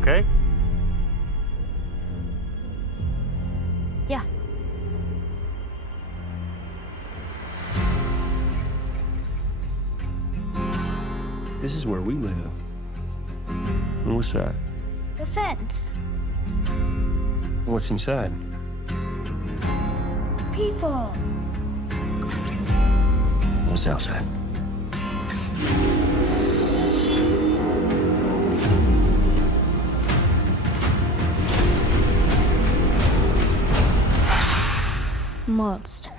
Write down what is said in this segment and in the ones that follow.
okay? Yeah. This is where we live. And what's that? The fence. What's inside? People. What's outside? Monsters.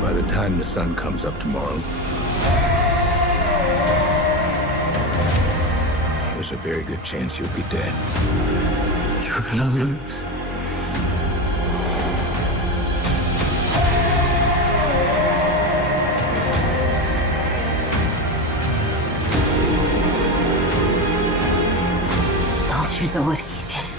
By the time the sun comes up tomorrow, there's a very good chance you'll be dead. You're gonna lose. Don't you know what he did?